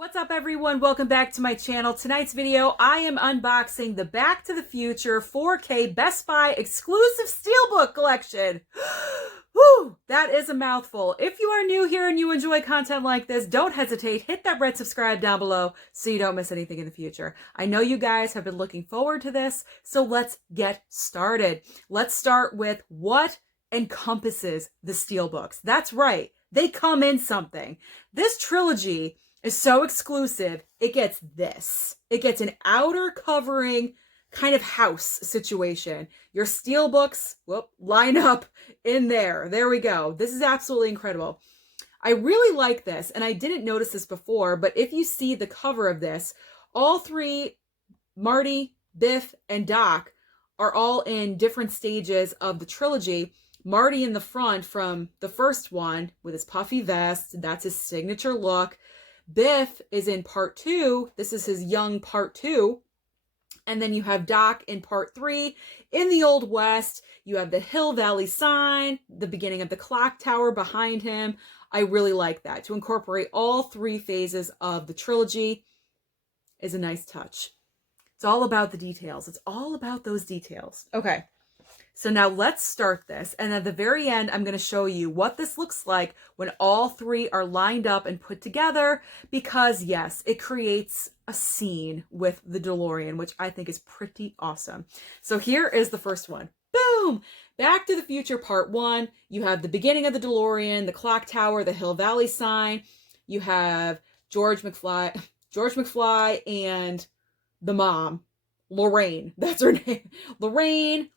What's up everyone? Welcome back to my channel. Tonight's video, I am unboxing the Back to the Future 4K Best Buy exclusive Steelbook collection. Whew, that is a mouthful. If you are new here and you enjoy content like this, don't hesitate. Hit that red subscribe down below so you don't miss anything in the future. I know you guys have been looking forward to this, so let's get started. Let's start with what encompasses the Steelbooks. That's right, they come in something. This trilogy is so exclusive, it gets this. It gets an outer covering kind of house situation. Your Steelbooks, line up in there. There we go. This is absolutely incredible. I really like this, and I didn't notice this before, but if you see the cover of this, all three, Marty, Biff, and Doc, are all in different stages of the trilogy. Marty in the front from the first one with his puffy vest, that's his signature look. Biff is in part 2. This is his young part 2. And then you have Doc in part 3. In the Old West, you have the Hill Valley sign, the beginning of the clock tower behind him. I really like that. To incorporate all three phases of the trilogy is a nice touch. It's all about the details. It's all about those details. Okay. So now let's start this, and at the very end, I'm going to show you what this looks like when all three are lined up and put together, because yes, it creates a scene with the DeLorean, which I think is pretty awesome. So here is the first one. Boom! Back to the Future Part 1. You have the beginning of the DeLorean, the clock tower, the Hill Valley sign. You have George McFly and the mom, Lorraine. That's her name. Lorraine.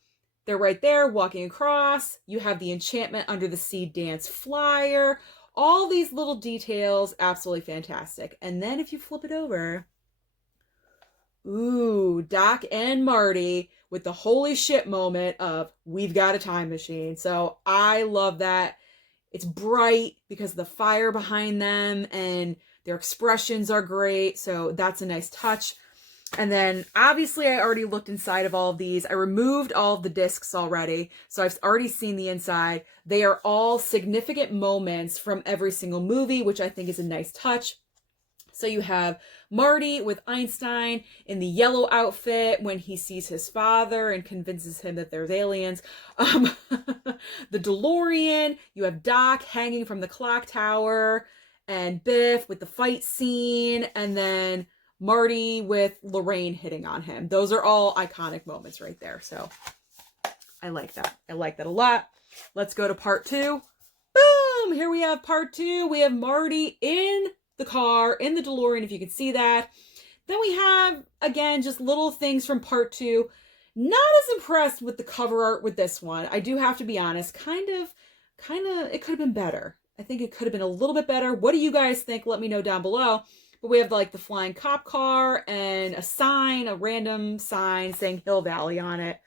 They're right there walking across. You have the Enchantment Under the Sea dance flyer. All these little details, absolutely fantastic. And then if you flip it over, ooh, Doc and Marty with the holy shit moment of, we've got a time machine. So I love that. It's bright because of the fire behind them and their expressions are great. So that's a nice touch. And then, obviously, I already looked inside of all of these. I removed all of the discs already, so I've already seen the inside. They are all significant moments from every single movie, which I think is a nice touch. So you have Marty with Einstein in the yellow outfit when he sees his father and convinces him that there's aliens. The DeLorean, you have Doc hanging from the clock tower, and Biff with the fight scene, and then Marty with Lorraine hitting on him. Those are all iconic moments right there. So I like that. I like that a lot. Let's go to part 2. Boom! Here we have part 2. We have Marty in the car, in the DeLorean, if you can see that. Then we have, again, just little things from part 2. Not as impressed with the cover art with this one. I do have to be honest. Kind of, it could have been better. I think it could have been a little bit better. What do you guys think? Let me know down below. But we have like the flying cop car and a sign, a random sign saying Hill Valley on it.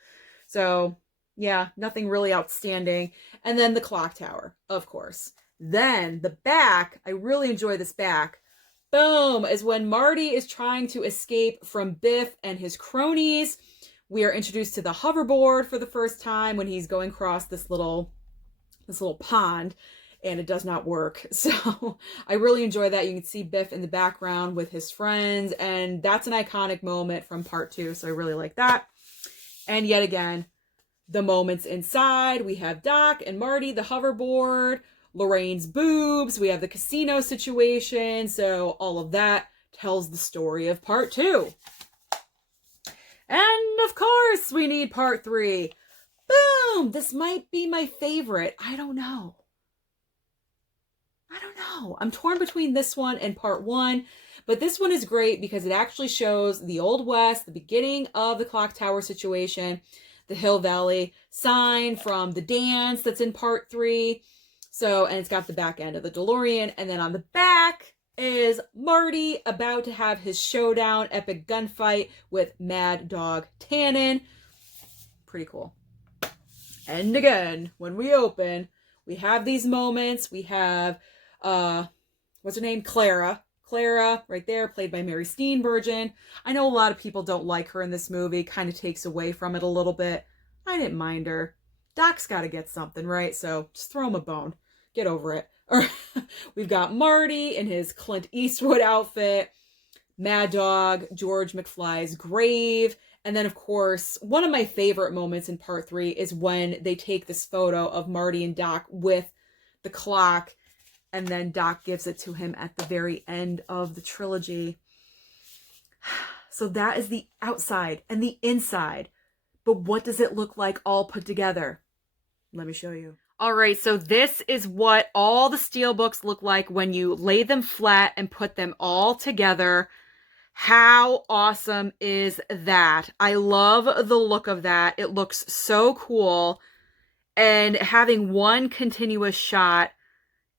So yeah, nothing really outstanding. And then the clock tower, of course. Then the back, I really enjoy this back. Boom, is when Marty is trying to escape from Biff and his cronies. We are introduced to the hoverboard for the first time when he's going across this little pond. And it does not work. So I really enjoy that. You can see Biff in the background with his friends, and that's an iconic moment from part 2. So I really like that. And yet again, the moments inside, we have Doc and Marty, the hoverboard, Lorraine's boobs, we have the casino situation. So all of that tells the story of part 2. And of course, we need part 3. Boom! This might be my favorite. I don't know. I'm torn between this one and part 1, but this one is great because it actually shows the Old West, the beginning of the clock tower situation, the Hill Valley sign from the dance that's in part 3. So, and it's got the back end of the DeLorean, and then on the back is Marty about to have his showdown, epic gunfight with Mad Dog Tannen. Pretty cool. And again, when we open, we have these moments. We have what's her name? Clara right there, played by Mary Steenburgen. I know a lot of people don't like her in this movie, kind of takes away from it a little bit. I didn't mind her. Doc's got to get something, right? So just throw him a bone. Get over it. Or we've got Marty in his Clint Eastwood outfit, Mad Dog, George McFly's grave. And then, of course, one of my favorite moments in part 3 is when they take this photo of Marty and Doc with the clock, and then Doc gives it to him at the very end of the trilogy. So that is the outside and the inside. But what does it look like all put together? Let me show you. All right, so this is what all the Steelbooks look like when you lay them flat and put them all together. How awesome is that? I love the look of that. It looks so cool. And having one continuous shot,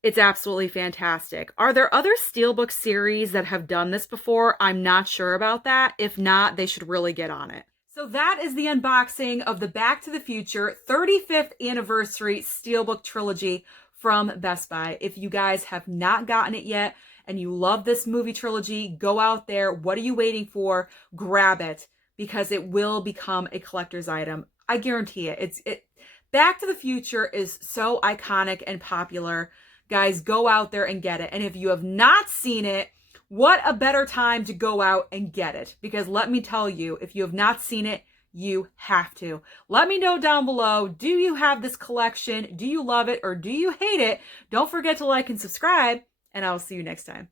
it's absolutely fantastic. Are there other Steelbook series that have done this before? I'm not sure about that. If not, they should really get on it. So that is the unboxing of the Back to the Future 35th Anniversary Steelbook Trilogy from Best Buy. If you guys have not gotten it yet and you love this movie trilogy, go out there. What are you waiting for? Grab it, because it will become a collector's item. I guarantee it. Back to the Future is so iconic and popular. Guys, go out there and get it. And if you have not seen it, what a better time to go out and get it. Because let me tell you, if you have not seen it, you have to. Let me know down below, do you have this collection? Do you love it or do you hate it? Don't forget to like and subscribe, and I'll see you next time.